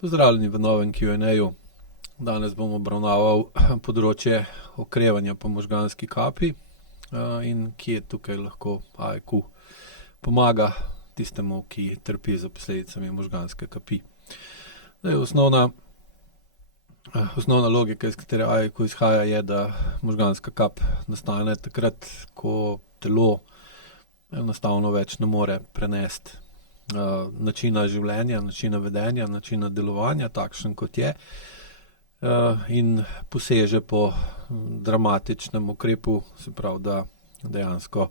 Pozdravljeni v novem Q&A-ju. Danes bom obravnaval področje okrevanja po možganski kapi in kje tukaj lahko AIQ pomaga tistemu, ki trpi za posledicami možganske kapi. Osnovna logika, iz katere AIQ izhaja, je, da možganska kap nastane takrat, ko telo enostavno več ne more prenesti načina življenja, načina vedenja, načina delovanja, takšen kot je, in poseže po dramatičnem ukrepu, se pravi, da dejansko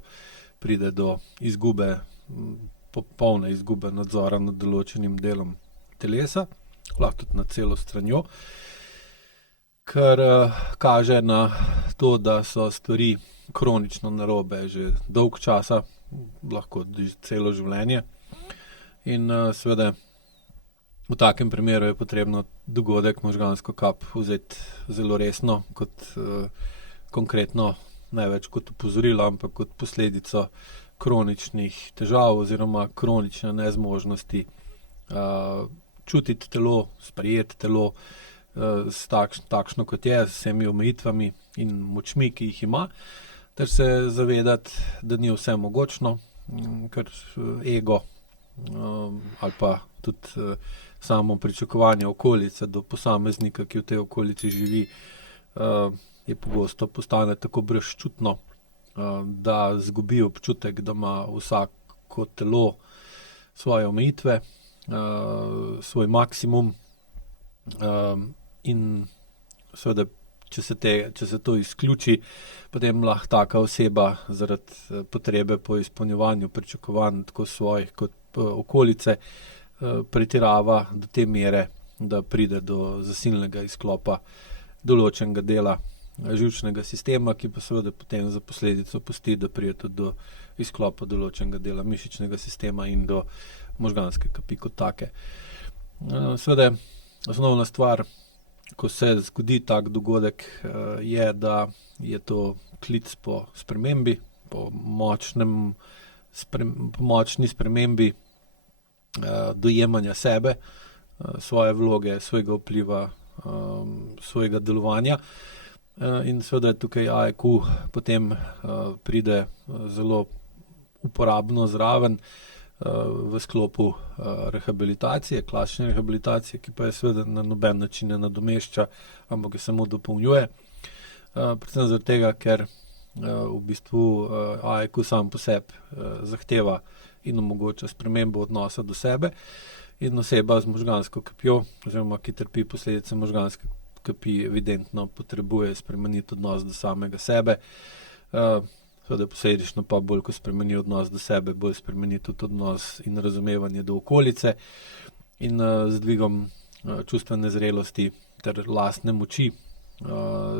pride do izgube, popolne izgube nadzora nad določenim delom telesa, lahko tudi nad celo stranjo, kar kaže na to, da so stvari kronično narobe že dolg časa, lahko celo življenje. In seveda v takem primeru je potrebno dogodek možgansko kap vzeti zelo resno, kot konkretno ne več kot opozorilo, ampak kot posledico kroničnih težav oziroma kronične nezmožnosti čutiti telo, sprejeti telo takšno, kot je, z vsemi omejitvami in močmi, ki jih ima, ter se zavedati, da ni vse mogočno, ker ego ali pa tudi samo pričakovanje okolice do posameznika, ki v tej okolici živi, je pogosto postane tako brezčutno, da izgubi občutek, da ima vsako telo svoje omejitve, svoj maksimum, in seveda, če se to izključi, potem lahko taka oseba zaradi potrebe po izpolnjevanju pričakovanj tako svojih kot okolice pretirava do te mere, da pride do zasilnega izklopa določenega dela živčnega sistema, ki pa seveda potem za posledico pusti, da pride tudi do izklopa določenega dela mišičnega sistema in do možganske kapi kot take. Seveda, osnovna stvar, ko se zgodi tak dogodek, je, da je to klic po spremembi, po močni spremembi dojemanja sebe, svoje vloge, svojega vpliva, svojega delovanja. In seveda tukaj AIQ potem pride zelo uporabno zraven v sklopu rehabilitacije, klasične rehabilitacije, ki pa je seveda na noben način ne nadomešča, ampak je samo dopolnjuje. Predvsem zaradi tega, ker v bistvu AIQ sam po sebi zahteva in omogoča spremembo odnosa do sebe, in oseba z možgansko kapjo, oziroma ki trpi posledice možganske kapi, evidentno potrebuje spremeniti odnos do samega sebe. Seveda posledično pa bolj, ko spremeni odnos do sebe, bolj spremeni tudi odnos in razumevanje do okolice, in z dvigom čustvene zrelosti ter lastne moči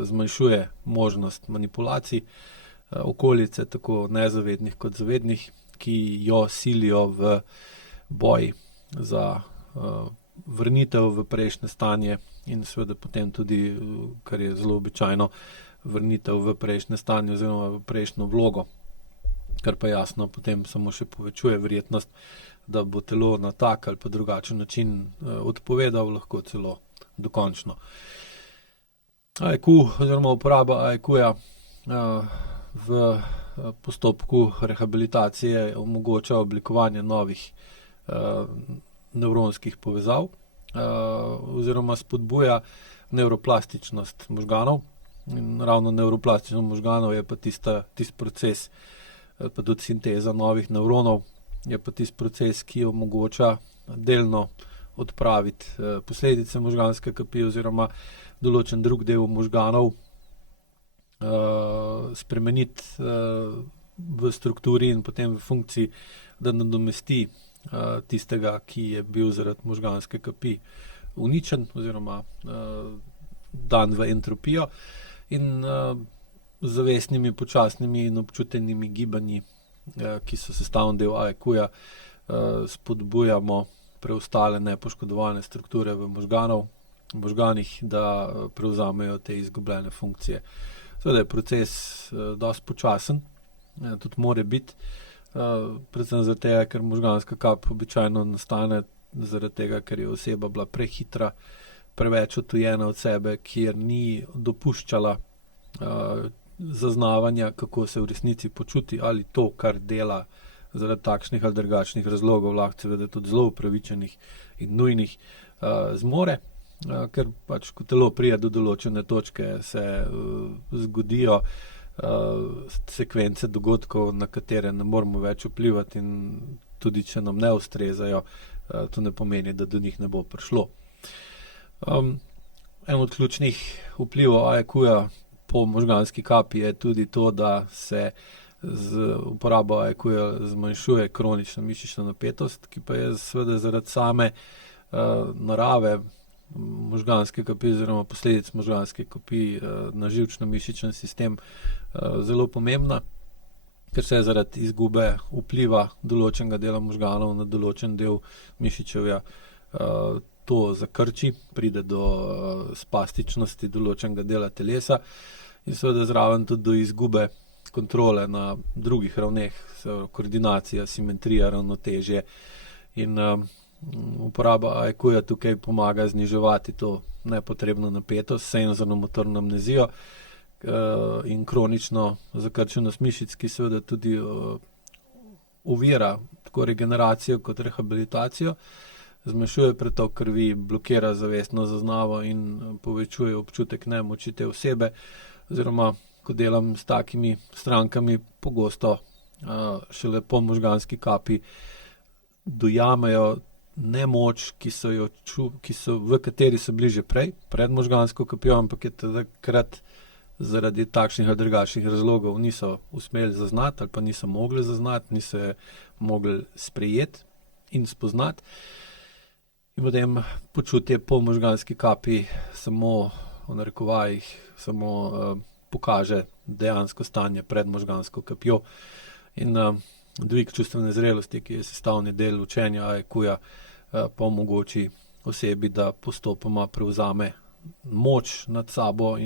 zmanjšuje možnost manipulacij okolice, tako nezavednih kot zavednih, ki jo silijo v boj za vrnitev v prejšnje stanje in seveda potem tudi, kar je zelo običajno, vrnitev v prejšnje stanje oziroma v prejšnjo vlogo, kar pa jasno potem samo še povečuje verjetnost, da bo telo na tak ali pa drugačen način odpovedal, lahko celo dokončno. AIQ oziroma uporaba AIQ-ja v postopku rehabilitacije omogoča oblikovanje novih nevronskih povezav oziroma spodbuja nevroplastičnost možganov. In ravno nevroplastičnost možganov je pa tisti proces, pa tudi sinteza novih nevronov, je pa tisti proces, ki omogoča delno odpraviti posledice možganske kapi oziroma določen drug del možganov spremeniti v strukturi in potem v funkciji, da nadomesti tistega, ki je bil zaradi možganske kapi uničen oziroma dan v entropijo, in z zavestnimi, počasnimi in občutenimi gibanji, ki so sestavni del AIQ-ja, spodbujamo preostale nepoškodovane strukture v možganih, da prevzamejo te izgubljene funkcije. Seveda je proces dosti počasen, tudi more biti, predvsem zaradi tega, ker možganska kap običajno nastane zaradi tega, ker je oseba bila prehitra, preveč odtujena od sebe, kjer ni dopuščala zaznavanja, kako se v resnici počuti, ali to, kar dela zaradi takšnih ali drugačnih razlogov, lahko seveda tudi zelo upravičenih in nujnih, zmore, ker pač, ko telo pride do določene točke, se zgodijo sekvence dogodkov, na katere ne moremo več vplivati, in tudi če nam ne ustrezajo, to ne pomeni, da do njih ne bo prišlo. En od ključnih vplivov AEQ-ja po možganski kapi je tudi to, da se z uporabo AEQ-ja zmanjšuje kronična mišična napetost, ki pa je seveda zaradi same narave možganske kapi oziroma posledic možganske kapi na živčno-mišičen sistem zelo pomembna, ker se zaradi izgube vpliva določenega dela možganov na določen del mišičevja to zakrči, pride do spastičnosti določenega dela telesa in seveda zraven tudi do izgube kontrole na drugih ravneh, koordinacija, simetrija, ravnotežje, in uporaba AEQ-ja tukaj pomaga zniževati to nepotrebno napetost, senzorno-motorno amnezijo in kronično zakrčenost mišic, ki seveda tudi ovira tako regeneracijo kot rehabilitacijo, zmanjšuje pretok krvi, blokira zavestno zaznavo in povečuje občutek nemoči te osebe, oziroma ko delam s takimi strankami, pogosto šele po možganski kapi dojamejo nemoč, v kateri so bili že pred možgansko kapjo, ampak je takrat zaradi takšnih ali drugačnih razlogov niso uspeli zaznati ali pa niso mogli zaznati, niso je mogli sprejeti in spoznati. In potem počutje po možganski kapi samo, v narekovajih, samo pokaže dejansko stanje pred možgansko kapjo. In dvig čustvene zrelosti, ki je sestavni del učenja AEQ-ja, pa omogoči osebi, da postopoma prevzame moč nad sabo,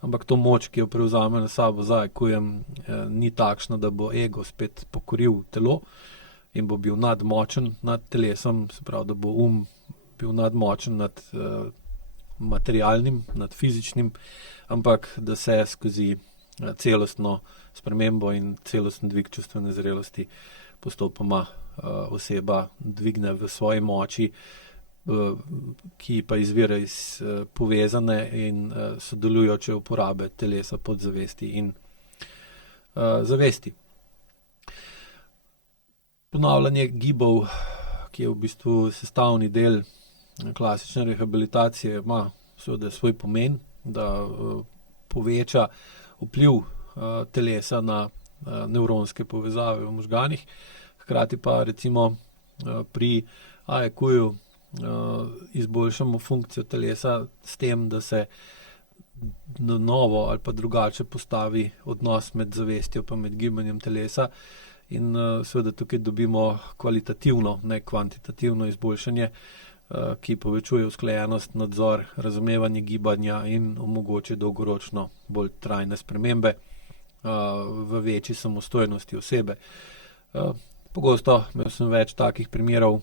ampak to moč, ki jo prevzame nad sabo z AEQ-jem, ni takšna, da bo ego spet pokoril telo in bo bil nadmočen nad telesom, se pravi, da bo bil nadmočen nad materialnim, nad fizičnim, ampak da se skozi celostno spremembo in celosten dvig čustvene zrelosti postopoma oseba dvigne v svoji moči, ki pa izvira iz povezane in sodelujoče uporabe telesa, podzavesti in zavesti. Ponavljanje gibov, ki je v bistvu sestavni del klasične rehabilitacije, ima seveda svoj pomen, da poveča vpliv telesa na nevronske povezave v možganih. Hkrati pa recimo pri AEQ-ju izboljšamo funkcijo telesa s tem, da se na novo ali pa drugače postavi odnos med zavestjo pa med gibanjem telesa, in seveda tukaj dobimo kvalitativno, ne kvantitativno izboljšanje, ki povečuje usklajenost, nadzor, razumevanje gibanja in omogoči dolgoročno bolj trajne spremembe v večji samostojnosti osebe. Pogosto, imel sem več takih primerov,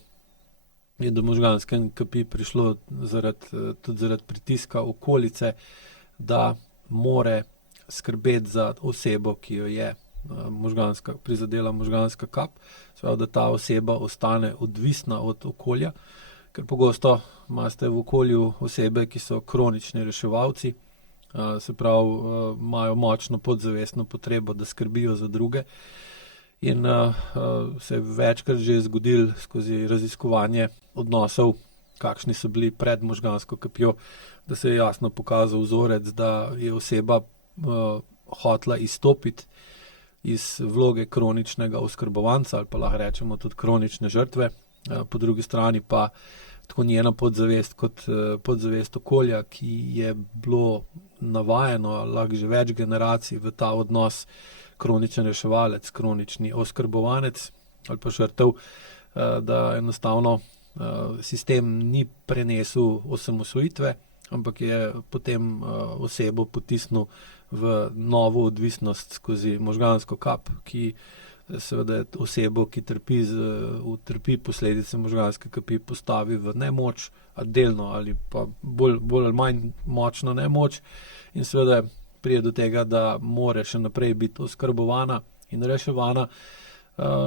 je do možganske kapi prišlo tudi zaradi pritiska okolice, da more skrbeti za osebo, ki jo je prizadela možganska kap, da ta oseba ostane odvisna od okolja, ker pogosto imate v okolju osebe, ki so kronični reševalci, se pravi, imajo močno podzavestno potrebo, da skrbijo za druge, in se je večkrat že zgodilo skozi raziskovanje odnosov, kakšni so bili pred možgansko kapjo, da se je jasno pokazal vzorec, da je oseba hotela izstopiti iz vloge kroničnega oskrbovanca ali pa lahko rečemo tudi kronične žrtve, po drugi strani pa tako njena podzavest kot podzavest okolja, ki je bilo navajeno lahko že več generacij v ta odnos kroničen reševalec, kronični oskrbovanec ali pa žrtev, da enostavno sistem ni prenesel osamosvojitve, ampak je potem osebo potisnil v novo odvisnost skozi možgansko kap, ki seveda osebo, ki utrpi posledice možganske kapi, postavi v nemoč, delno ali pa bolj ali manj močno nemoč, in seveda pride do tega, da more še naprej biti oskrbovana in reševana.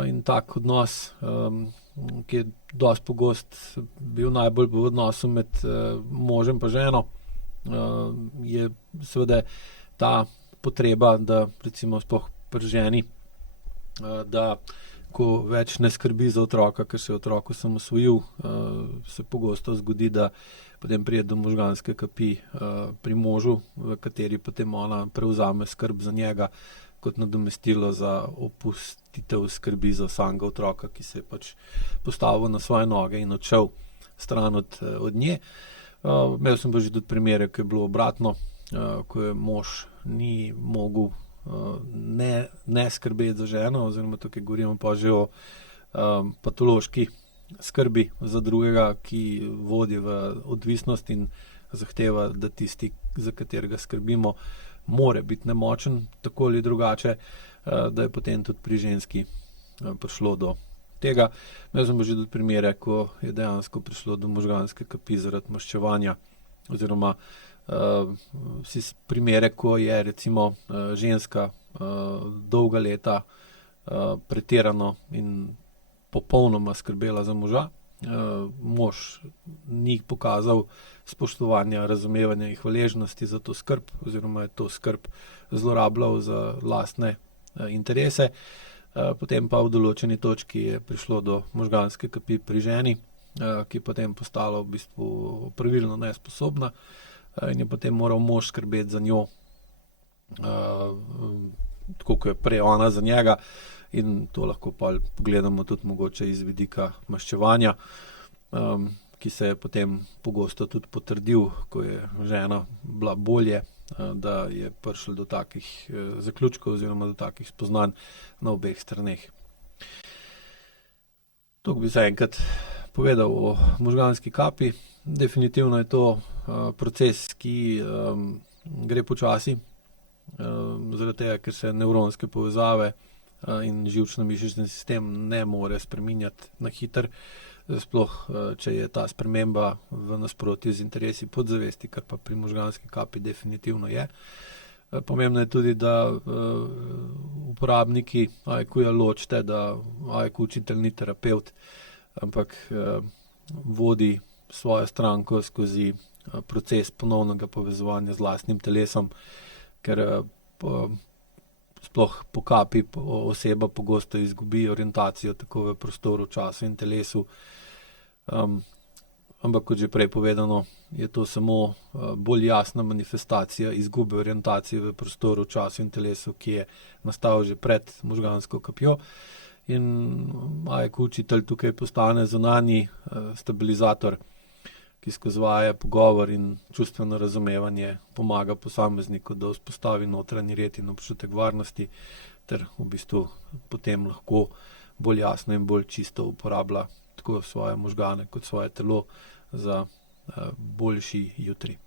In tak odnos, ki je dosti pogost bil najbolj v odnosu med možem pa ženo, je seveda ta potreba, da recimo sploh pri ženi, da ko več ne skrbi za otroka, ker se je otrok osamosvojil, se pogosto zgodi, da potem pride do možganske kapi pri možu, v kateri potem ona prevzame skrb za njega kot nadomestilo za opustitev skrbi za samega otroka, ki se je pač postavil na svoje noge in odšel stran od nje. Imel sem pa že tudi primere, ko je bilo obratno, ko je mož ni mogel ne skrbeti za ženo, oziroma tukaj govorimo pa že o patološki skrbi za drugega, ki vodi v odvisnost in zahteva, da tisti, za katerega skrbimo, more biti nemočen, tako ali drugače, da je potem tudi pri ženski prišlo do tega. Imel sem pa že tudi primere, ko je dejansko prišlo do možganske kapi zaradi maščevanja, oziroma vsi primere, ko je recimo ženska dolga leta pretirano in popolnoma skrbela za moža, mož ni pokazal spoštovanja, razumevanja in hvaležnosti za to skrb, oziroma je to skrb zlorabljal za lastne interese. Potem pa v določeni točki je prišlo do možganske kapi pri ženi, ki je potem postala v bistvu opravilno nesposobna, in je potem moral mož skrbeti za njo, tako kot je prej ona za njega. In to lahko pa pogledamo tudi mogoče iz vidika maščevanja, ki se je potem pogosto tudi potrdil, ko je žena bila bolje, da je prišlo do takih zaključkov oziroma do takih spoznanj na obeh straneh. Toliko bi zaenkrat povedal o možganski kapi. Definitivno je to proces, ki gre počasi, zaradi tega, ker se nevronske povezave in živčno-mišični sistem ne more spreminjati na hitro, sploh če je ta sprememba v nasprotju z interesi podzavesti, kar pa pri možganski kapi definitivno je. Pomembno je tudi, da uporabniki AIQ-ja ločite, da AIQ učitelj ni terapevt, ampak vodi svojo stranko skozi proces ponovnega povezovanja z lastnim telesom, ker sploh po kapi oseba pogosto izgubi orientacijo tako v prostoru, času in telesu. Ampak kot že prej povedano, je to samo bolj jasna manifestacija izgube orientacije v prostoru, času in telesu, ki je nastal že pred možgansko kapjo. In AIQ učitelj tukaj postane zunanji stabilizator, ki skozi vaje, pogovor in čustveno razumevanje pomaga posamezniku, da vzpostavi notranji red in občutek varnosti, ter v bistvu potem lahko bolj jasno in bolj čisto uporablja tako svoje možgane kot svoje telo za boljši jutri.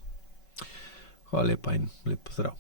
Hvala lepa in lep pozdrav.